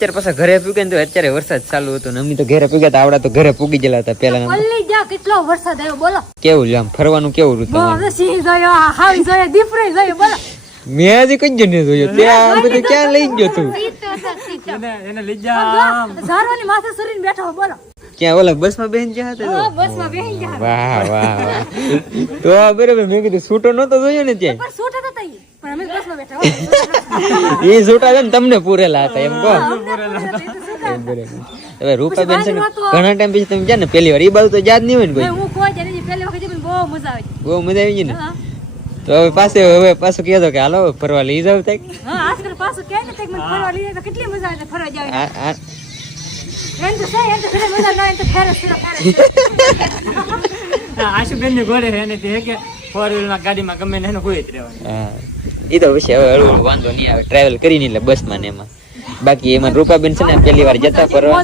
અત્યારે પાછા ઘરે પૂગે ને તો અત્યારે વરસાદ ચાલુ હતો ને અમે તો ઘરે પૂગ્યા તો આવડા તો ઘરે પૂગી ગયેલા હતા પેલા કેટલો વરસાદ આવ્યો બોલો કેવું આમ ફરવાનું કેવું હતું સિંહ જોયો હાવી જોયો દીપડો જોયો બોલો મેં હજી કઈ જ નહીં જોયો ત્યાં બધું ક્યાં લઈ ગયો તું એને લઈ જા ઝાડવાની માથે સરીને બેઠો બોલો ક્યાં ઓલા બસ માં બેસી ગયા હતા બસમાં બેહી ગયા વાહ વાહ તો બરાબર મેં કીધું છૂટો નતો જોયો ને ત્યાં પર સૂટ હતા તઈ પણ અમે બસમાં બેઠા એ છૂટા છે ને તમને પૂરેલા હતા એમ કહો હવે રૂપાબેન છે ને ઘણા ટાઈમ પછી તમે જ્યાં ને પહેલી વાર એ બાજુ તો યાદ નહીં હોય ને કોઈ હું કોઈ જઈને પહેલી વખત જઈને બહુ મજા આવી બહુ મજા આવી ગઈ ને તો હવે પાછું કહેતો કે હાલો ફરવા લઈ જાવ તક હા આજકાલ પાછું ક્યાંય ને તક મને ફરવા લઈ જાય તો કેટલી મજા આવે ફરવા જાવ એમ તો છે એમ તો ઘરે મજા ના એમ તો ફેરસ આશુબેન ની ઘોડે છે એને તે કે 4 વ્હીલ માં ગાડીમાં ગમે ને એનો કોઈ જ રહેવાનું હા એ તો પછી હવે હળવું વાંધો નહીં આવે ટ્રાવેલ કરીને એટલે બસમાં ને એમાં બાકી એમાં રૂપાબેન છે ને પહેલી વાર જતા ફરવા